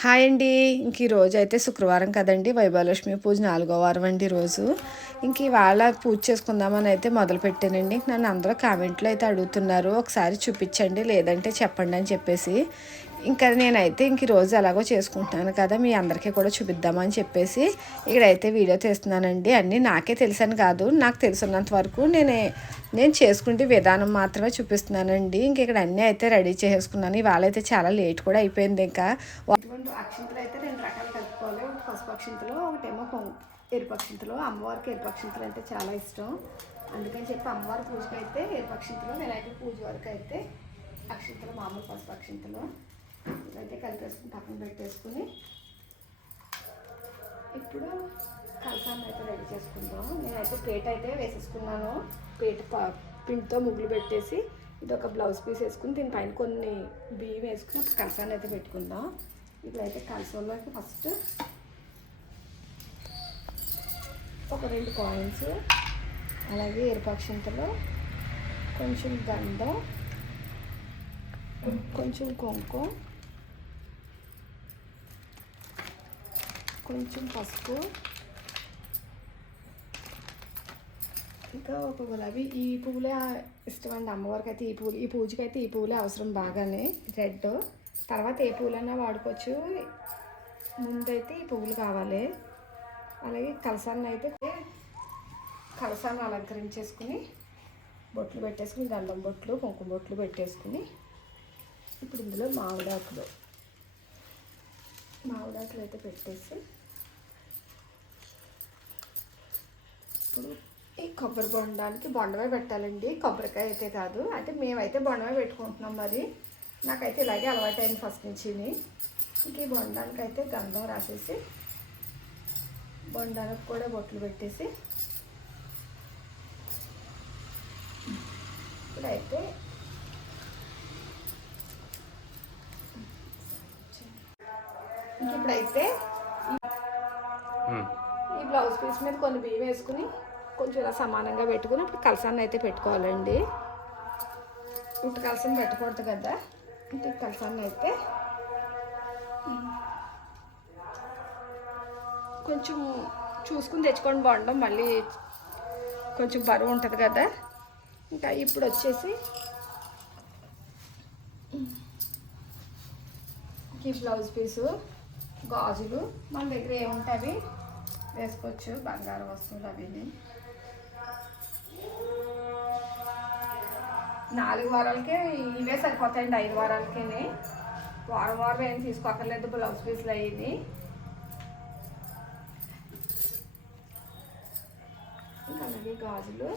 Hi అండి. ఇంక ఈ రోజు అయితే శుక్రవారం కదండి. వైభవలక్ష్మి పూజ నాలుగో వారం అండి రోజు. ఇంక ఇవాళ పూజ చేసుకుందామని అయితే మొదలు పెట్టానండి. నన్ను అందరూ కామెంట్లో అయితే అడుగుతున్నారు. ఒకసారి చూపించండి లేదంటే చెప్పండి అని చెప్పేసి. ఇంకా నేనైతే ఇంక రోజు ఎలాగో చేసుకుంటున్నాను కదా మీ అందరికీ కూడా చూపిద్దామని చెప్పేసి ఇక్కడైతే వీడియో తీస్తున్నానండి. అన్నీ నాకే తెలిసాను కాదు నాకు తెలుసున్నంత వరకు నేనే నేను చేసుకుంటే విధానం మాత్రమే చూపిస్తున్నానండి. ఇంక ఇక్కడ అన్నీ అయితే రెడీ చేసుకున్నాను. ఇవాళ అయితే చాలా లేట్ కూడా అయిపోయింది ఇంకా. ఇటువంటి అక్షింతలు అయితే రెండు రకాలు కలుపుకోవాలి. పసుపు అక్షింతలు ఒకటేమో ఎరుపు అక్షింతలు. అమ్మవారికి ఎరుపు అక్షింతలు అంటే చాలా ఇష్టం. అందుకని చెప్పి అమ్మవారి పూజకి అయితే ఎరుపు అక్షింతలు వినాయక పూజ వరకు అయితే అక్షింతలు మామూలు పసుపు అక్షింతలు. అయితే కలిపేసుకుని పక్కన పెట్టేసుకుని. ఇప్పుడు కలసాన్ని అయితే రెడీ చేసుకుందాం. నేనైతే ప్లేట్ అయితే వేసేసుకున్నాను. ప్లేట్ ప- పిండితో ముగ్గులు పెట్టేసి ఇది ఒక బ్లౌజ్ పీస్ వేసుకుని దీనిపైన కొన్ని బియ్యం వేసుకుని కలసాన్ని అయితే పెట్టుకుందాం. ఇప్పుడైతే కలసంలోకి ఫస్ట్ ఒక రెండు కాయిన్స్ అలాగే ఎరుపక్షంతలో కొంచెం గంధం కొంచెం కుంకుమ కొంచెం పసుపు. ఇంకా ఒక గులాబీ ఈ పువ్వులే ఇష్టం అండి. అమ్మవారికి అయితే ఈ పువ్వులు ఈ పూజకి అయితే ఈ పువ్వులే అవసరం బాగానే. రెడ్ తర్వాత ఏ పువ్వులైనా వాడుకోవచ్చు. ముందైతే ఈ పువ్వులు కావాలి. అలాగే కలసాన్ని అయితే కలసాన్ని అలంకరించేసుకుని బొట్లు పెట్టేసుకుని గంధం బొట్లు కుంకుమ బొట్లు పెట్టేసుకుని ఇప్పుడు ఇందులో మామిడాకులు. మామిడాకులు అయితే పెట్టేసి ఇప్పుడు ఈ కొబ్బరి బొండానికి బొండమే పెట్టాలండి. కొబ్బరికాయ అయితే కాదు. అంటే మేమైతే బొండమే పెట్టుకుంటున్నాం మరి. నాకైతే ఇలాగే అలవాటు అయింది ఫస్ట్ నుంచి ఇంక ఈ బొండానికి అయితే గంధం రాసేసి బొండానికి కూడా బొట్లు పెట్టేసి ఇప్పుడైతే ఇంక ఇప్పుడైతే ఈ బ్లౌజ్ పీస్ మీద కొన్ని బియ్యం వేసుకుని కొంచెం ఇలా సమానంగా పెట్టుకుని ఇప్పుడు కలసాన్ని అయితే పెట్టుకోవాలండి. ఇప్పుడు కలసం పెట్టకూడదు కదా. ఇంటి కలసాన్ని అయితే కొంచెం చూసుకుని తెచ్చుకొని బాగుండం మళ్ళీ కొంచెం బరువు ఉంటుంది కదా. ఇంకా ఇప్పుడు వచ్చేసి ఈ బ్లౌజ్ పీసు గాజులు మన దగ్గర ఏముంటాయి వేసుకోవచ్చు. బంగారు వస్తువులు అవి నాలుగు వారాలకే ఇవే సరిపోతాయండి ఐదు వారాలకే వారం వారం ఏం తీసుకోక్కర్లేదు బ్లౌజ్ పీస్లు అయ్యింది అలాగే గాజులు.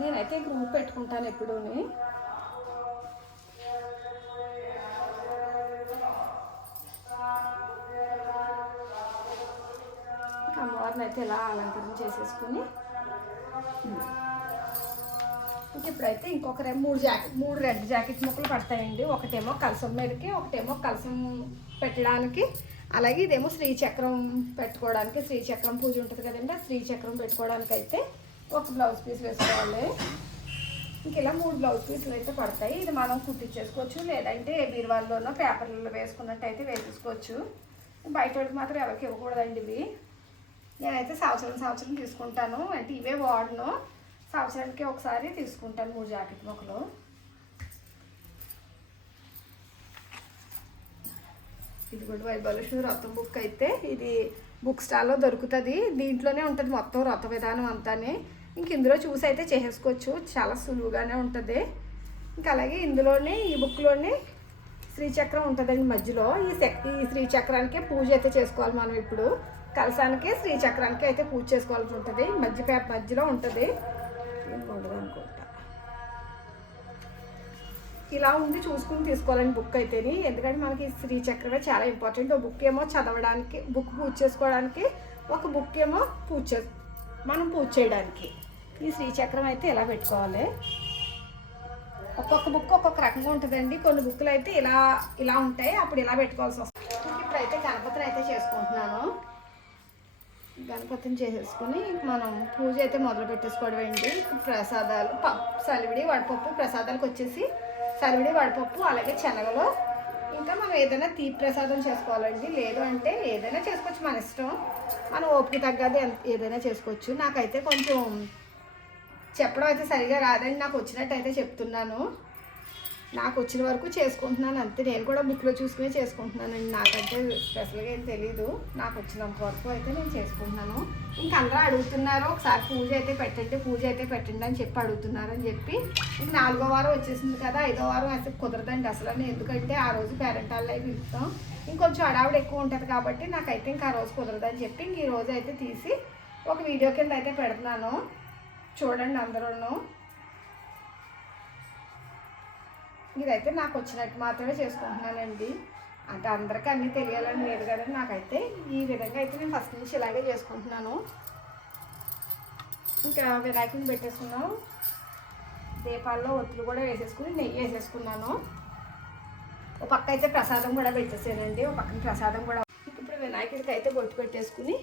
నేనైతే గ్రూప్ పెట్టుకుంటాను ఎప్పుడూని. అమ్మవారిని అయితే ఇలా అలంకరణ చేసేసుకుని. ఇప్పుడైతే ఇంకొక రె- మూడు జాకెట్ మూడు రెడ్ జాకెట్ ముక్కలు పడతాయండి. ఒకటేమో కలసం మీదకి ఒకటేమో కలసం పెట్టడానికి. అలాగే ఇదేమో శ్రీచక్రం పెట్టుకోవడానికి శ్రీచక్రం పూజ ఉంటుంది కదండి ఆ శ్రీచక్రం పెట్టుకోవడానికి అయితే ఒక బ్లౌజ్ పీస్ వేసుకోవాలి. ఇంక ఇలా మూడు బ్లౌజ్ పీసులు అయితే పడతాయి. ఇది మనం కుట్టించేసుకోవచ్చు లేదంటే బీరువాల్లోనో పేపర్లలో వేసుకున్నట్టయితే వేసేసుకోవచ్చు. బయట మాత్రం ఎవరికి ఇవ్వకూడదండి ఇవి. నేనైతే సంవత్సరం సంవత్సరం తీసుకుంటాను. అంటే ఇవే వాడను. సంవత్సరానికి ఒకసారి తీసుకుంటాను మూడు జాకెట్ మొక్కలు. ఇది కూడా వైభవలక్ష్మి వ్రతం బుక్ అయితే ఇది బుక్ స్టాల్లో దొరుకుతుంది. దీంట్లోనే ఉంటుంది మొత్తం వ్రత విధానం అంతానే. ఇంక ఇందులో చూసి అయితే చేసేసుకోవచ్చు. చాలా సులువుగానే ఉంటుంది. ఇంకా అలాగే ఇందులోనే ఈ బుక్లోనే శ్రీచక్రం ఉంటుందండి మధ్యలో. ఈ ఈ శ్రీచక్రానికే పూజ అయితే చేసుకోవాలి మనం ఇప్పుడు. కలసానికే శ్రీచక్రానికి అయితే పూజ చేసుకోవాల్సి ఉంటుంది. మధ్య పేపర్ మధ్యలో ఉంటుంది. ఏం అనుకుంటా. ఇలా ఉండి చూసుకుని తీసుకోవాలండి బుక్ అయితేని ఎందుకంటే మనకి శ్రీచక్రమే చాలా ఇంపార్టెంట్ ఒక బుక్ ఏమో చదవడానికి బుక్ పూజ చేసుకోవడానికి ఒక బుక్ ఏమో పూజ చే మనం పూజ చేయడానికి. ఈ శ్రీచక్రం అయితే ఇలా పెట్టుకోవాలి? ఒక్కొక్క బుక్ ఒక్కొక్క రకంగా ఉంటుందండి. కొన్ని బుక్లు అయితే ఇలా ఇలా ఉంటాయి. అప్పుడు ఇలా పెట్టుకోవాల్సి వస్తుంది? ఇప్పుడైతే గణపతిని అయితే చేసుకుంటున్నాను. గణపతిని చేసేసుకుని మనం పూజ అయితే మొదలు పెట్టేసుకోవడం ఏంటి? ప్రసాదాలు పప్పు సలివిడి వడపప్పు ప్రసాదాలకు వచ్చేసి సలివిడి వడపప్పు అలాగే శనగలు. ఇంకా మనం ఏదైనా తీ ప్రసాదం చేసుకోవాలండి. లేదు అంటే ఏదైనా చేసుకోవచ్చు మన ఇష్టం. మన ఓపిక తగ్గది ఏదైనా చేసుకోవచ్చు. నాకైతే కొంచెం చెప్పడం అయితే సరిగా రాదండి. నాకు వచ్చినట్టు అయితే చెప్తున్నాను. నాకు వచ్చిన వరకు చేసుకుంటున్నాను. అంతే నేను కూడా బుక్లో చూసుకునే చేసుకుంటున్నానండి. నాకంటే స్పెషల్గా ఏం తెలీదు. నాకు వచ్చినంత వరకు అయితే నేను చేసుకుంటున్నాను. ఇంక అందరూ అడుగుతున్నారు ఒకసారి పూజ అయితే పెట్టండి పూజ అయితే పెట్టండి అని చెప్పి అడుగుతున్నారు అని చెప్పి. ఇంక నాలుగో వారం వచ్చేసింది కదా ఐదో వారం అసలు కుదరదండి అసలు అని. ఎందుకంటే ఆ రోజు పేరెంట్ అవి పిలుస్తాం ఇంకొంచెం అడావిడ ఎక్కువ ఉంటుంది కాబట్టి నాకైతే ఇంకా ఆ రోజు కుదరదని చెప్పి ఇంక ఈ రోజు అయితే తీసి ఒక వీడియో కింద అయితే పెడుతున్నాను. చూడండి అందరూ ఇదైతే నాకు వచ్చినట్టు మాత్రమే చేసుకుంటున్నానండి. అంటే అందరికీ అన్నీ తెలియాలని లేదు కదా నాకైతే. ఈ విధంగా అయితే నేను ఫస్ట్ నుంచి ఇలాగే చేసుకుంటున్నాను. ఇంకా వినాయకుని పెట్టేసుకున్నాం. దీపాల్లో ఒత్తులు కూడా వేసేసుకుని నెయ్యి వేసేసుకున్నాను. ఒక పక్క అయితే ప్రసాదం కూడా పెట్టేసానండి. ఒక పక్కన ప్రసాదం కూడా. ఇప్పుడు వినాయకుడికి అయితే బొట్టు పెట్టేసుకుని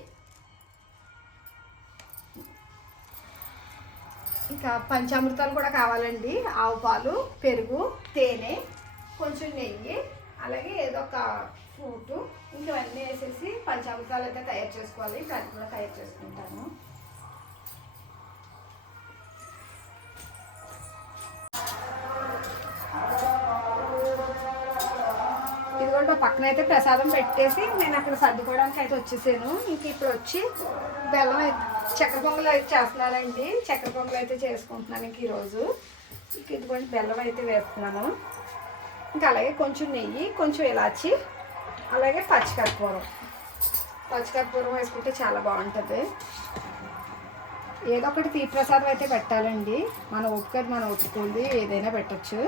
ఇంకా పంచామృతాలు కూడా కావాలండి. ఆవు పాలు పెరుగు తేనె కొంచెం నెయ్యి అలాగే ఏదో ఒక ఫ్రూట్. ఇంకవన్నీ వేసేసి పంచామృతాలు అయితే తయారు చేసుకోవాలి. దాన్ని కూడా తయారు చేసుకుంటాను. ఇదిగోండి ఒక పక్కన అయితే ప్రసాదం పెట్టేసి నేను అక్కడ సర్దుకోవడానికి అయితే వచ్చేసాను. ఇంక ఇప్పుడు వచ్చి బెల్లం అయితే చక్కెర పొంగలు అయితే చేస్తున్నానండి. చక్కెర పొంగలు అయితే చేసుకుంటున్నాను ఇంక ఈరోజు. ఇంక ఇదిగోండి బెల్లం అయితే వేస్తున్నాను. ఇంకా అలాగే కొంచెం నెయ్యి కొంచెం ఇలాచి అలాగే పచ్చికర్పూరం. పచ్చికర్పూరం వేసుకుంటే చాలా బాగుంటుంది. ఏదో ఒకటి తీపి ప్రసాదం అయితే పెట్టాలండి. మన ఓపిక మన ఒప్పుకుంది ఏదైనా పెట్టచ్చు.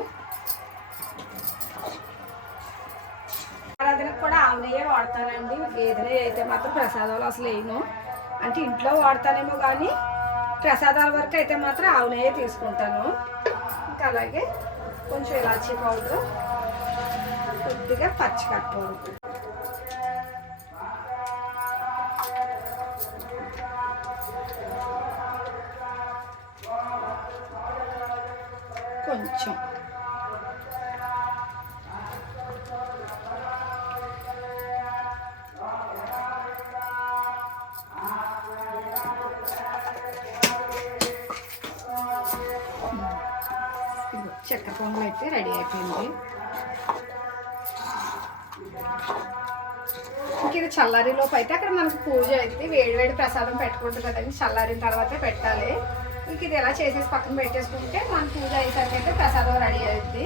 ఆరాధనకు కూడా ఆవు వాడతానండి. ఏదైనా అయితే మాత్రం ప్రసాదాలు అసలు వేయను. అంటే ఇంట్లో వాడతానేమో కానీ ప్రసాదాల వరకు అయితే మాత్రం ఆవు తీసుకుంటాను. ఇంకా అలాగే కొంచెం ఇలాచీ పౌడర్ కొద్దిగా పచ్చికర్పూరం కొంచెం. ఆమ్లెట్ అయితే రెడీ అయిపోయింది. ఇంక ఇది చల్లారిలోపు అయితే అక్కడ మనకు పూజ అయితే వేడివేడి ప్రసాదం పెట్టుకుంటుంది కదండి చల్లారిన తర్వాతే పెట్టాలి. ఇంక ఇది ఎలా చేసేసి పక్కన పెట్టేసుకుంటే మన పూజ అయ్యేసరికి అయితే ప్రసాదం రెడీ అవుతుంది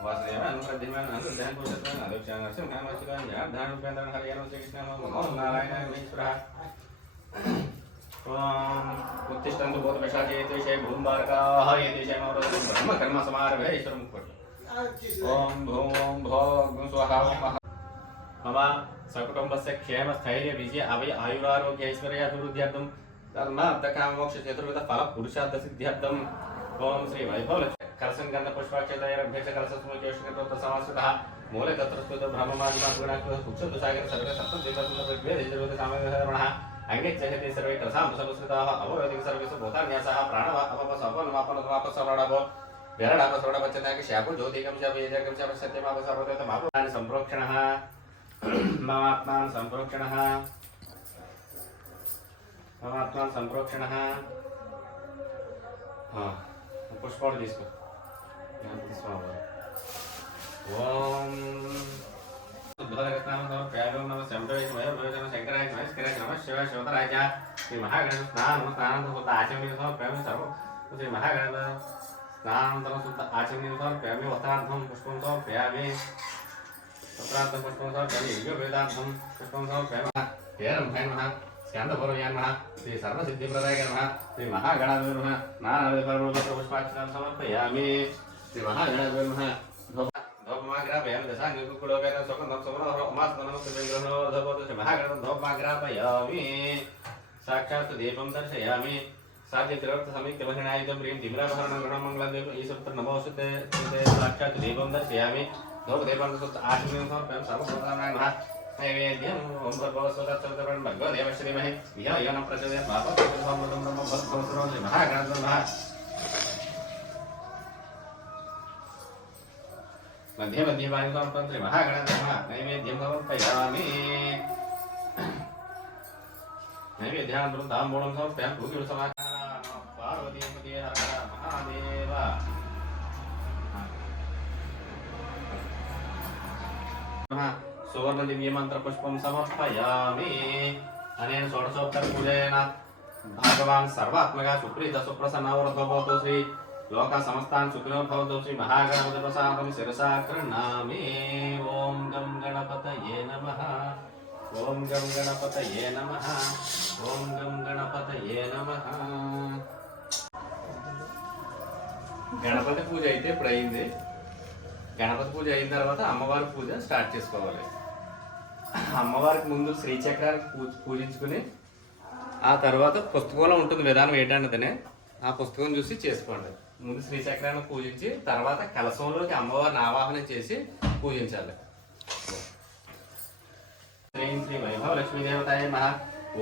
స్వాహ. ఓం నారాయణాయ స్వాహ. ఓం నారాయణాయ స్వాహ. ఓం గరుడానంద విష్ణువాయ నమః. ఓం శ్రీ జగన్నాథ శ్రీ నమః. నవోదయం కృష్ణాయ నమః. వాసుదేవాయ నమః. ప్రద్యుమ్నాయ నమః. ధన పురుషోత్తమాయ నమః. అదోక్షాయ నమః. సింహాయ నమః. శివాయ నమః. ధ్యాన ఉపేంద్ర నమః. హరియ నమః. శ్రీకృష్ణాయ నమః. ఓం కలసం గంధ కలస మూల తత్రస్తుత సాగర సప్తం అంగే జగతి సర్వే కలసాం సంస్కృతాః అవరోధిక సర్వేషు భూతాన్యాసः ప్రాణవ అవపస అవనమాపన వాపస శాపు జ్యోతికం శాప ఏజకం శాప సత్యమాప సర్వత మాపురాన్ని సంప్రోక్షణः మమాత్మాన్ సంప్రోక్షణः మమాత్మాన్ సంప్రోక్షణः పుష్పాలు తీసుకో తీసుకోవాలి ఓం ఉద్భవరత్నామ సమర్పయామి నమ శంభవే వయ భోజన శంకరాయ మహేశ్వరాయ నమ శివ శివతరాయ శ్రీ మహాగణ స్నానం స్నానం సుత ఆచమనీయ సమర్పయామి సర్వం. శ్రీ మహాగణ స్నానంతరం సుత ఆచమనీయ సమర్పయామి వస్త్రార్థం పుష్పం సమర్పయామి వస్త్రార్థం పుష్పం సమర్పయామి యుగ వేదార్థం పుష్పం సమర్పయామి హేరం భయ నమః స్కందపూర్వయాన్ నమః శ్రీ సర్వసిద్ధిప్రదాయ నమః శ్రీ మహాగణాధిపతి నమః నానావిధ పరమపత్ర పుష్పాక్షరం సమర్పయామి. శ్రీ మహాగణాధిపతి నమః ధూపమాగ్రాపయామి దశాంగుకులోకేన సుగంధం సుమనోహర ఉమాస్మనం విగ్రహణో ధూపతో శ్రీ మహాగణం ధూపమాగ్రాపయామి साक्षात् दीपं दर्शयामि साध्यत्रिभषणायुधं प्रियं तिमिराभरणमङ्गलं ईश्वर नमोऽस्तु ते साक्षात् दीपं दर्शयामि धूपदीपं आश्रयं समर्पयामि सर्वप्रदानाय नमः नैवेद्यं ॐ भगवत्सदाचरितपरं भगवदेव श्रीमहे धियो यो न प्रचोदयात् महाभागं ब्रह्म भगवत्सरो श्रीमहाग्रन्थो नमः మధ్య మధ్య వాయుకాంపంత్రి మహాగణధర్మ నైవేద్యం సమర్పయామి నైవేద్యానంతరం తాంబూలం సమర్పయామి పూజలు సమాచార పార్వతీపతి మహాదేవ సువర్ణ దివ్య మంత్ర పుష్పం సమర్పయామి అనేన షోడశోత్తర పూజేన భగవాన్ సర్వాత్మగా సుప్రీత సుప్రసన్న వరతో శ్రీ లోక సమస్తాన్ సుఖినో భవతు. శ్రీ మహాగణపతి ప్రసాదం శిరసా కృణామి. ఓం గం గణపతయే నమ. ఓం గం గణపతయే నమ. ఓం గం గణపతయే నమ. గణపతి పూజ అయితే ఇప్పుడు అయింది గణపతి పూజ అయిన తర్వాత అమ్మవారి పూజ స్టార్ట్ చేసుకోవాలి. అమ్మవారికి ముందు శ్రీచక్రానికి పూజ పూజించుకుని ఆ తర్వాత పుస్తకంలో ఉంటుంది విధానం ఏంటన్నదనే ఆ పుస్తకం చూసి చేసుకోండి. ముందు శ్రీచక్రాన్ని పూజించి తర్వాత కలశంలోకి అమ్మవారిని ఆవాహన చేసి పూజించాలి. శ్రీం శ్రీ వైభవ లక్ష్మీదేవతాయ మహ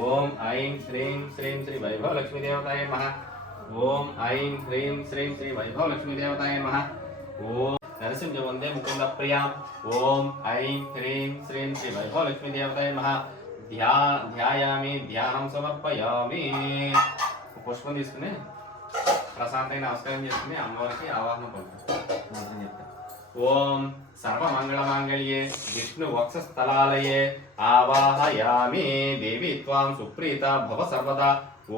ఓం ఐం శ్రీం శ్రీం శ్రీ వైభవ లక్ష్మీదేవతాయ మహ ఓం ఐం హ్రీం శ్రీం శ్రీ వైభవ లక్ష్మీదేవతాయ మహ ఓం నరసింహ వందే ముకుంద ప్రియాం. ఓం ఐం హ్రీం శ్రీం శ్రీ వైభవ లక్ష్మీదేవతాయ మహ ధ్యా ధ్యాయామి ధ్యానం సమర్పయామి. పుష్పం తీసుకుని ప్రశాంతంగా నమస్కారం చేసుకుని అమ్మవారికి ఆవాహన పలుకుతాం ఓం సర్వమంగళమాంగళ్యే విష్ణు వక్షస్థలాలయే ఆవాహయామి దేవి త్వాం సుప్రీత భవ సర్వదా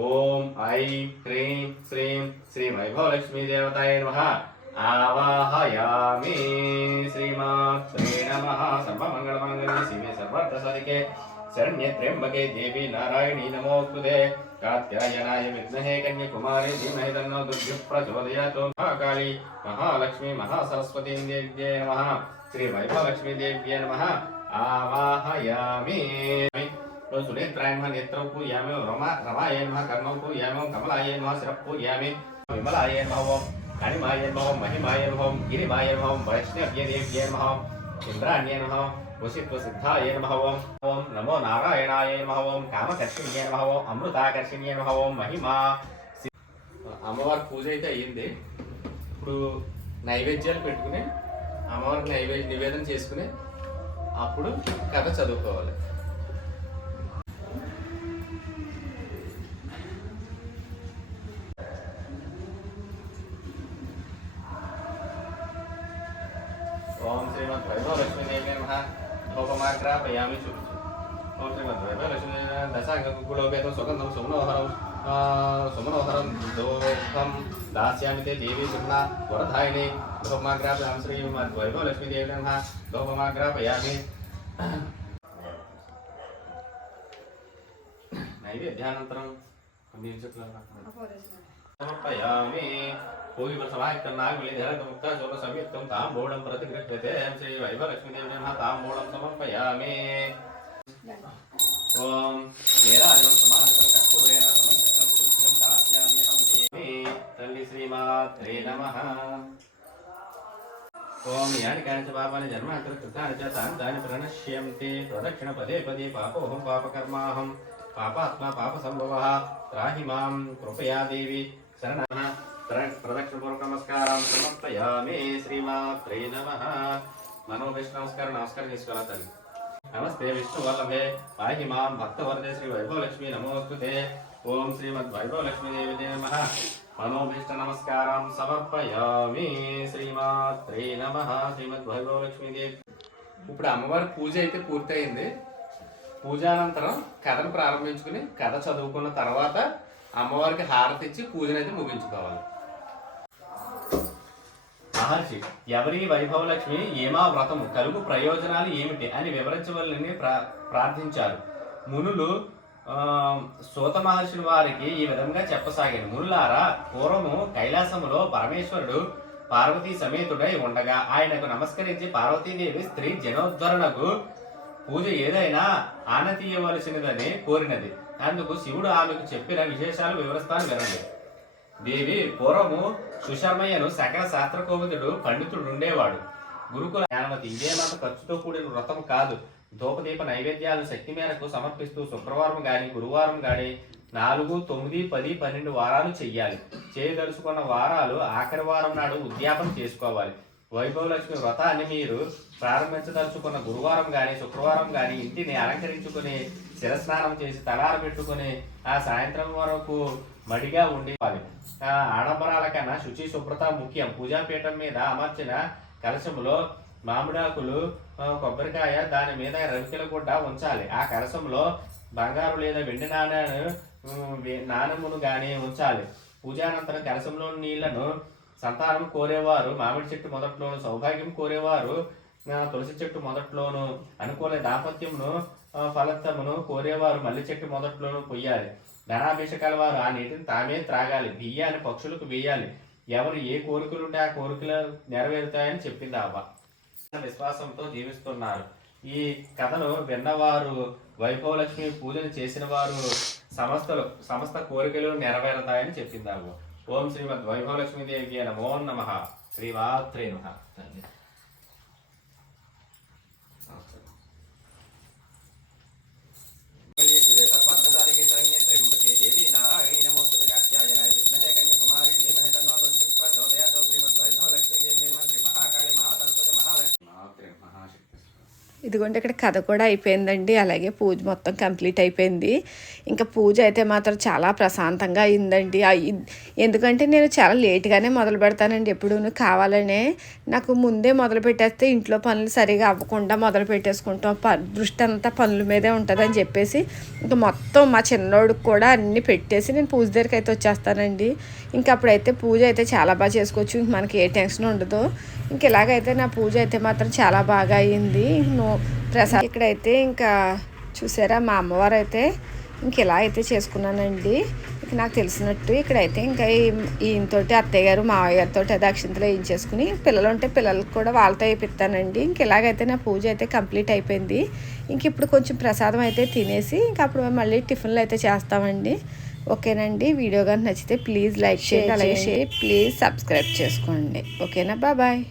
ఓం ఐం హ్రీం శ్రీం శ్రీ వైభవలక్ష్మీ దేవతాయ నమః ఆవాహయామి శ్రీమాత్రే నమః సర్వమంగళమాంగళ్యే శివే సర్వప్రసాదికే శరణ్యే త్ర్యంబకే దేవి నారాయణీ నమోస్తుతే कात्यायनाय विद्महे कन्याकुमारी धीमहि तन्नो दुर्गप्रचोदयतो महाकाली, महालक्ष्मी महासरस्वती देव्ये नमः। श्रीवैभवलक्ष्मीदेव्यै नमः। आवाहयामि। नमः नेत्रौ पूयामि रमा नमः कर्णौ पूयामि नमः, शिरः पूयामि नमः नमः नमः नमः नमः नमः దేవ్యే నమః ఓం ఓం ఓం నమో నారాయణాయ నమః ఓం కామకర్షిణ్యే నమః ఓం అమృతాకర్షిణ్యే నమః ఓం మహిమా. అమ్మవారి పూజ అయితే అయ్యింది. ఇప్పుడు నైవేద్యాలు పెట్టుకుని అమ్మవారికి నైవేద్య నివేదన చేసుకుని అప్పుడు కథ చదువుకోవాలి. ఓం శ్రీమద్ వైభవలక్ష్మీదేవి నమ. ధూపమాగ్రాపయామి చూపించు ఓం శ్రీమద్ వైభవలక్ష్మీ దశాంగకులోపేతం సుగంధం సుమనోహరం ఆ, సుమనోహరం దోహం దాస్యామి తే దేవి సుమ్నా వరదాయిని ధూపమాగ్రాపయామి శ్రీమద్ వైభవలక్ష్మీదేవి నమ ధూపమాగ్రాపయామి నైవేద్యానంతరం సమర్పయామి పూగి సమాహితం నాగలి ధరముక్త చోర సంయుక్తం తాంబూలం ప్రతిగృహ్యతే శ్రీ వైభలక్ష్మీదేవి నమః తాంబూలం సమర్పయామి ఓం నీరాజనం సమాహితం కర్పూరేణ సమన్వితం తుభ్యం దాస్యామ్యహం దేవి తల్లి శ్రీమాత్రే నమః ఓం యాని కాని చ పాపాని జన్మాంతర కృతాని చ తాని దాని ప్రణశ్యంతి ప్రదక్షిణ పదే పదే పాపోహం శరణ ప్రదక్షిణపూర్వక నమస్కారం సమర్పయామి శ్రీమాత్రే నమ మనో విష్ణు నమస్కారం నమస్కారం తీసుకోవాలి తల్లి నమస్తే విష్ణు వల్లభే పాహి మాం భక్తవర్ణే శ్రీ వైభవలక్ష్మి నమోస్తుతే ఓం శ్రీమద్ వైభవలక్ష్మీదేవి నమ మనోభీష్ట నమస్కారం సమర్పయామి శ్రీమాత్రే నమ శ్రీమద్ వైభవలక్ష్మీదేవి ఇప్పుడు అమ్మవారి పూజ అయితే పూర్తయింది. పూజానంతరం కథను ప్రారంభించుకుని కథ చదువుకున్న తర్వాత అమ్మవారికి హారతి ఇచ్చి పూజనైతే ముగించుకోవాలి. మహర్షి ఎవరి వైభవలక్ష్మి ఏమా వ్రతము కలుగు ప్రయోజనాలు ఏమిటి అని వివరించవలని ప్రా ప్రార్థించారు. మునులు సూత మహర్షుల వారికి ఈ విధంగా చెప్పసాగాను మునులారా పూర్వము కైలాసములో పరమేశ్వరుడు పార్వతీ సమేతుడై ఉండగా ఆయనకు నమస్కరించి పార్వతీదేవి స్త్రీ జనోద్ధరణకు పూజ ఏదైనా ఆనతీయవలసినదని కోరినది. అందుకు శివుడు ఆమెకు చెప్పిన విశేషాలు వివరిస్తాను వినండి. దేవి పూర్వము సుశర్మయ్యను సకల శాస్త్రకోవిదుడు పండితుడు ఉండేవాడు గురుకుల జ్ఞానవతి ఇదేమంత ఖర్చుతో కూడిన వ్రతం కాదు. ధూపదీప నైవేద్యాలు శక్తి మేరకు సమర్పిస్తూ శుక్రవారం గాని గురువారం గాని నాలుగు తొమ్మిది పది పన్నెండు వారాలు చెయ్యాలి. చేయదలుచుకున్న వారాలు ఆఖరి వారం నాడు ఉద్యాపన చేసుకోవాలి. వైభవలక్ష్మి వ్రతాన్ని మీరు ప్రారంభించదలుచుకున్న గురువారం కానీ శుక్రవారం కానీ ఇంటిని అలంకరించుకుని శిరస్నానం చేసి తలార పెట్టుకుని ఆ సాయంత్రం వరకు మడిగా ఉండేవాలి ఆడంబరాల కన్నా శుచి శుభ్రత ముఖ్యం. పూజాపీఠం మీద అమర్చిన కలశంలో మామిడాకులు కొబ్బరికాయ దాని మీద రవికెల గుడ్డ ఉంచాలి. ఆ కలశంలో బంగారు లేదా వెండి నాణ్యాలు ఉమ్, కానీ నాణెమును ఉంచాలి. పూజానంతరం కలశంలో నీళ్ళను సంతానం కోరేవారు మామిడి చెట్టు మొదట్లోను సౌభాగ్యం కోరేవారు తులసి చెట్టు మొదట్లోను అనుకూల దాంపత్యమును ఆ, ఫలత్తమును కోరేవారు మల్లి చెట్టు మొదట్లోను పొయ్యాలి ధనాభిషేకాల వారు ఆ నీటిని తామే త్రాగాలి. బియ్యాన్ని పక్షులకు వేయాలి. ఎవరు ఏ కోరికలుంటే ఆ కోరికలు నెరవేరుతాయని చెప్పింది అవ్వ. విశ్వాసంతో జీవిస్తున్నారు. ఈ కథను విన్నవారు వైభవలక్ష్మి పూజను చేసిన వారు సమస్తలు సమస్త కోరికలు నెరవేరుతాయని చెప్పింది అవ్వ. ఓం శ్రీమద్ వైభవలక్ష్మీదేవి నమో నమ. శ్రీమాత్రే నమ. ఇదిగోండి ఇక్కడ కథ కూడా అయిపోయిందండి. అలాగే పూజ మొత్తం కంప్లీట్ అయిపోయింది. ఇంకా పూజ అయితే మాత్రం చాలా ప్రశాంతంగా అయిందండి. ఎందుకంటే నేను చాలా లేట్గానే మొదలు పెడతానండి ఎప్పుడు కావాలనే. నాకు ముందే మొదలు పెట్టేస్తే ఇంట్లో పనులు సరిగా అవ్వకుండా మొదలు పెట్టేసుకుంటాం. ప దృష్టి అంతా పనుల మీదే ఉంటుందని చెప్పేసి ఇంకా మొత్తం మా చిన్నోడికి కూడా అన్నీ పెట్టేసి నేను పూజ దగ్గరికి అయితే వచ్చేస్తానండి. ఇంకా అప్పుడైతే పూజ అయితే చాలా బాగా చేసుకోవచ్చు. ఇంక మనకి ఏ టెన్షన్ ఉండదు. ఇంక ఇలాగైతే నా పూజ అయితే మాత్రం చాలా బాగా అయ్యింది నో ప్రసాద్ ఇక్కడైతే ఇంకా చూసారా మా అమ్మవారు అయితే ఇంక ఇలా అయితే చేసుకున్నానండి. ఇక నాకు తెలిసినట్టు ఇక్కడైతే ఇంకా ఈ- ఈయనతోటి అత్తయ్య గారు మావయ్య గారితో అది అక్షింతలు వేయించేసుకుని పిల్లలు ఉంటే పిల్లలకు కూడా వాళ్ళతో వేయిస్తానండి ఇంక ఇలాగైతే నా పూజ అయితే కంప్లీట్ అయిపోయింది. ఇంక ఇప్పుడు కొంచెం ప్రసాదం అయితే తినేసి ఇంకా అప్పుడు మళ్ళీ టిఫిన్లు అయితే చేస్తామండి. ఓకేనండి. వీడియో కానీ నచ్చితే ప్లీజ్ లైక్ చేయండి. అలాగే షేర్ ప్లీజ్ సబ్స్క్రైబ్ చేసుకోండి. ఓకేనా? బాయ్.